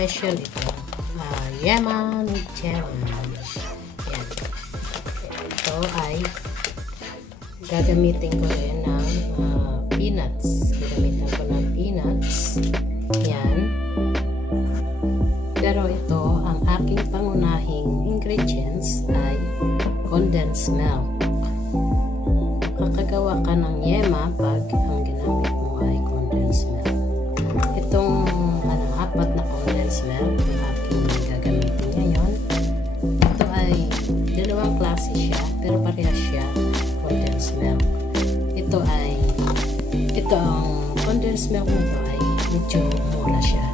special ito. Yaman Jam. Yan. Ito ay gagamitin ko rin ng peanuts. Gagamitin ko ng peanuts. Yan. Pero ito, ang aking pangunahing ingredients ay condensed milk. Kakagawa ka ng yema pag ang ginamit mo ay condensed milk. Itong apat na condensed milk ang aking gagamitin ngayon. Ito ay dalawang klase siya, pero parehas siya condensed milk. Ito ang condensed milk na ito ay medyo mura siya.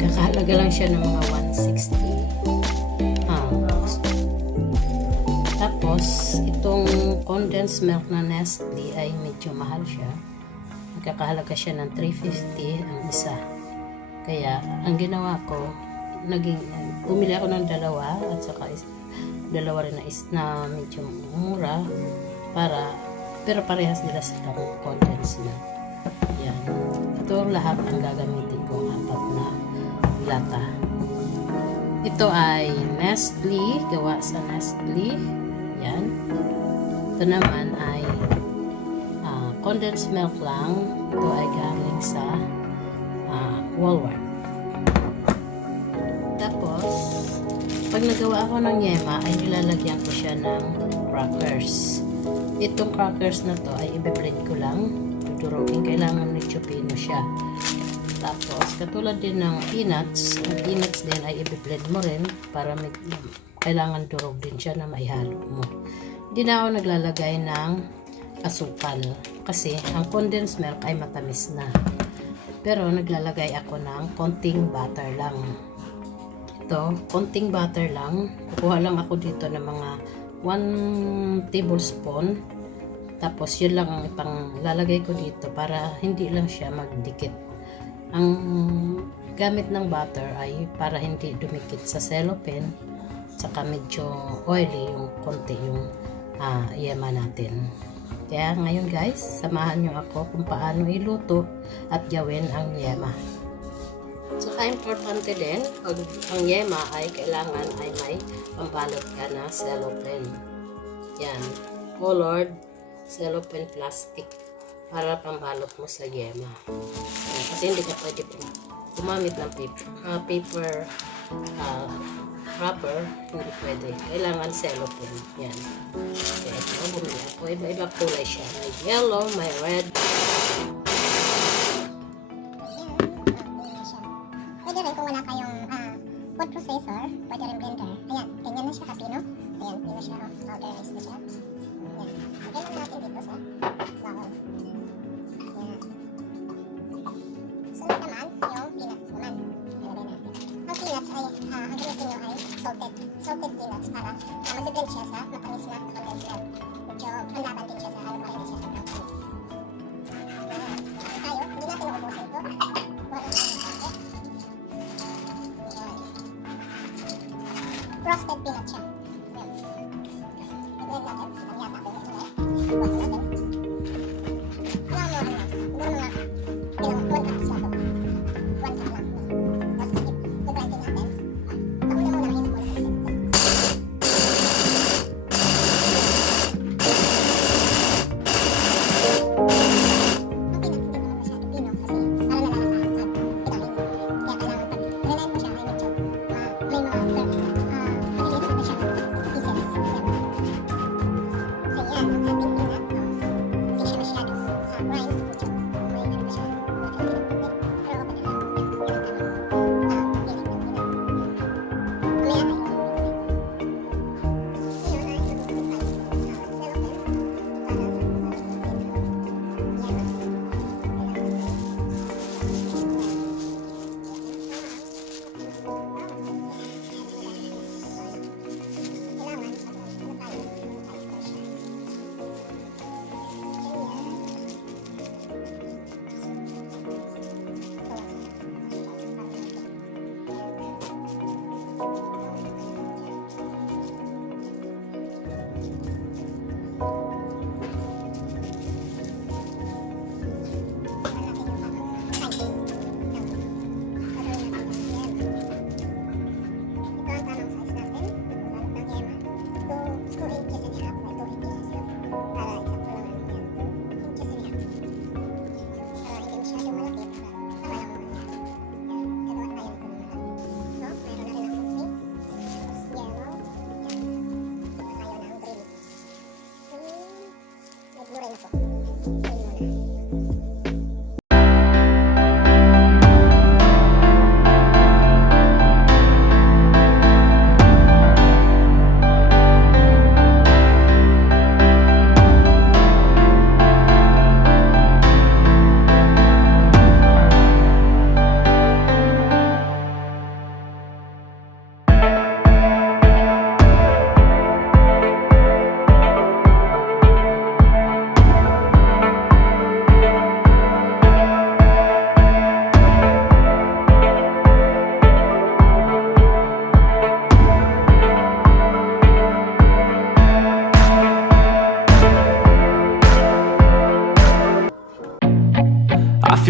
Kakahalaga lang siya ng mga 160. Tapos, itong condensed milk na Nestle ay medyo mahal siya. Nagkakahalaga siya ng 350 ang isa. Kaya, ang ginawa ko, pumili ako ng dalawa at saka dalawa rin na medyo mura pero parehas nila silang condensed milk. Yan. Ito lahat ang gagamitin ko, apat na lata. Ito ay Nestle, gawa sa Nestle. Yan. Ito naman ay condensed milk lang. Ito ay galing sa Walmart. Tapos, pag nagawa ako ng yema, ay nilalagyan ko siya ng crackers. Itong crackers na to ay i-blend ko lang. Dudurugin. Kailangan medyo pino siya. Tapos, katulad din ng peanuts, ang peanuts din ay i-blend mo rin para kailangan durog din siya na maihalo mo. Hindi na ako naglalagay ng asukal kasi ang condensed milk ay matamis na. Pero naglalagay ako ng konting butter lang. Ito, konting butter lang. Kukuha lang ako dito ng mga 1 tablespoon. Tapos yun lang ang ipanglalagay ko dito para hindi lang siya magdikit. Ang gamit ng butter ay para hindi dumikit sa cellophane, saka medyo oily yung konti yung yema natin. Kaya ngayon guys, samahan nyo ako kung paano iluto at gawin ang yema. Saka importante din, pag ang yema ay kailangan ay may pambalot ka na cellophane. Yan, colored cellophane plastic para pambalot mo sa yema. Kasi hindi ka pwede gumamit ng paper wrapper, hindi pwede. Kailangan cellophane. Yan. Kaya ito, bumili ako. Iba-iba kulay siya. May yellow, may red. Pwede rin kung wala kayong food processor, pwede rin blender. Ayan, ganyan na siya kapino. Ayan, pino siya. Powderized na siya. Ayan. Lagyan lang natin dito sa bowl. Ayan. Sunod naman, yung peanuts naman. Ilagay natin. Ang peanuts ay, ang gamitin nyo ay salted peanuts para mag-blend siya sa matamis na condensed milk. Medyo ang laban din siya sa ano, mahilig siya sa matamis. Ayan. Tayo, hindi natin naubusin ito. Frosted peanut siya. Ayan. I-blend natin. Ang yata ko ito eh. Iwan natin. Ilang 1 cups lang ito. 1 cup lang. Tapos i-grind din natin. Ako na muna mainit muna. Ang peanut hindi naman masyado pino kasi para nalalasahan at pinahin mo. Kaya kailangan pag i-grind mo siya ay medyo maliliit na siya.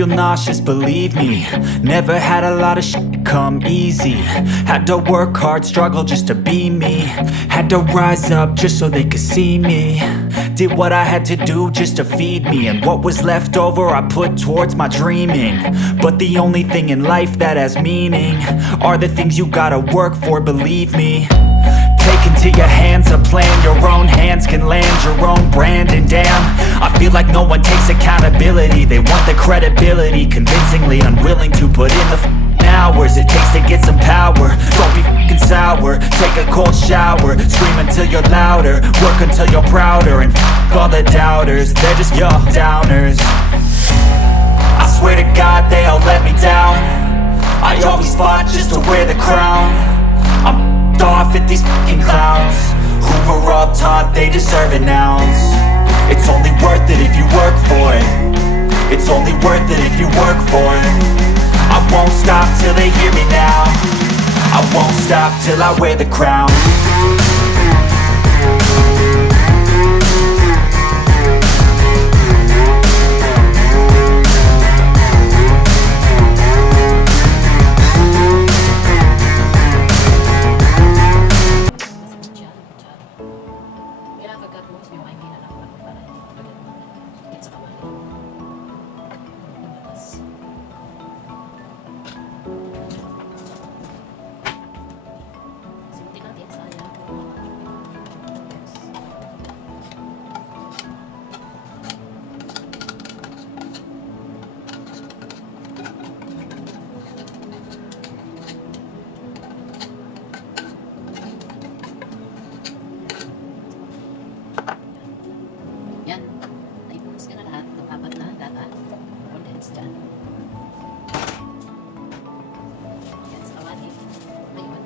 feel nauseous, believe me. Never had a lot of shit come easy. Had to work hard, struggle just to be me. Had to rise up just so they could see me. Did what I had to do just to feed me. And what was left over I put towards my dreaming. But the only thing in life that has meaning are the things you gotta work for, believe me. Take into your hands a plan. Your own hands can land your own brand. And damn, I feel like no one takes accountability. They want the credibility, convincingly unwilling to put in the hours it takes to get some power. Don't be f***ing sour. Take a cold shower. Scream until you're louder. Work until you're prouder. And f*** all the doubters, they're just your downers. I swear to God they all let me down. I always fought just to wear the crown. I'm off at these fucking clowns who were all taught they deserve an ounce. It's only worth it if you work for it. It's only worth it if you work for it. I won't stop till they hear me now. I won't stop till I wear the crown. Yan. Naipunos ka na lahat. Itong apat na data. Condense dyan. Yan sa kawali. Ngayon,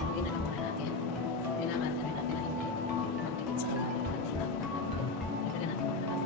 gawin na lang muna natin. Kailangan na rin natin na hindi magdikit sa kawali. Ilagyan natin muna natin.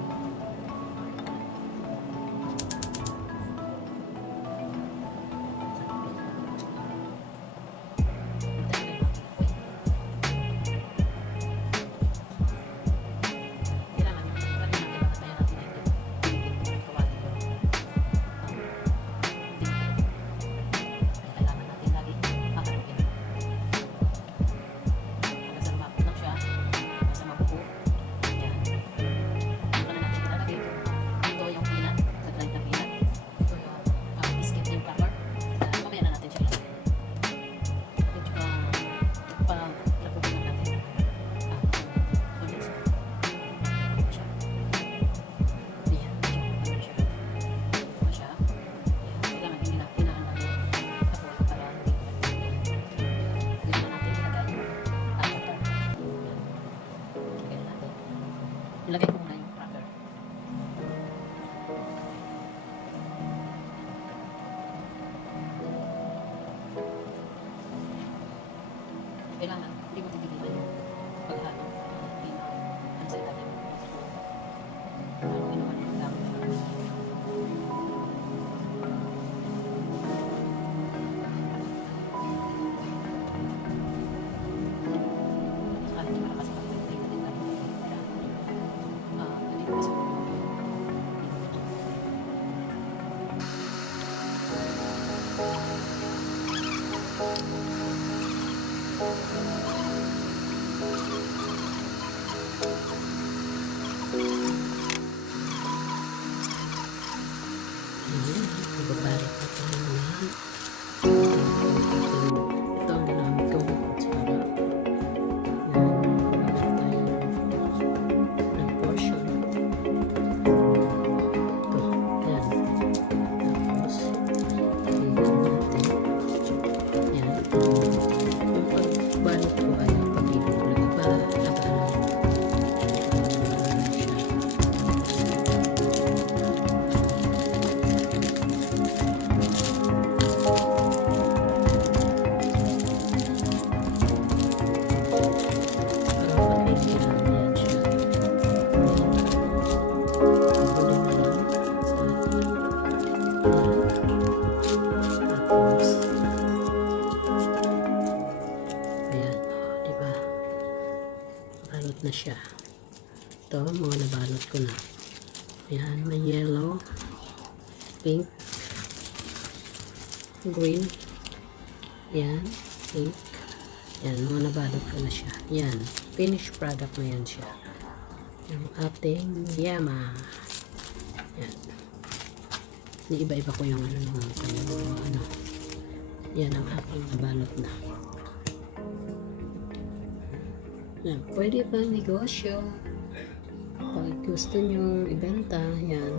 Ilagay ko muna yung cracker. Kailangan, hindi mo tigilan yung paghalo. Hindi mo, ano sa ilalim. Ano, inuman yung gamit. Ibabalik natin yung mga ito ang ginamit kong kutsara. Yan, balik tayo ng portion. Ito, yan. Tapos, tingnan natin. Yan. Yung pagbalot ko ay pag-ibig lang pa labanan. Na siya. Ito, mga nabalot ko na. Ayan, may yellow. pink, green, yan, pink, yan, mga nabalot ko na siya. Yan, finished product na yan siya. Yung ating yama. Yan. Iiba-iba ko yung ano. Yan ang aking nabalot na. Yan, pwede pang negosyo. Pag gusto nyo ibenta, yan.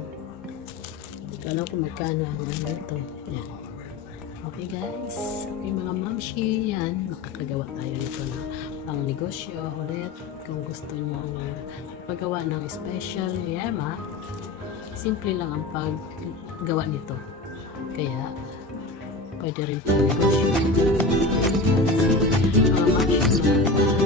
Alam ko magkano ang ano ito. Yan. Okay guys, okay mga mamshi, yan, makakagawa tayo nito na pang negosyo ulit. Kung gusto nyo paggawa ng special yema, simple lang ang paggawa nito. Kaya, pwede rin pang negosyo. Mga mamshi,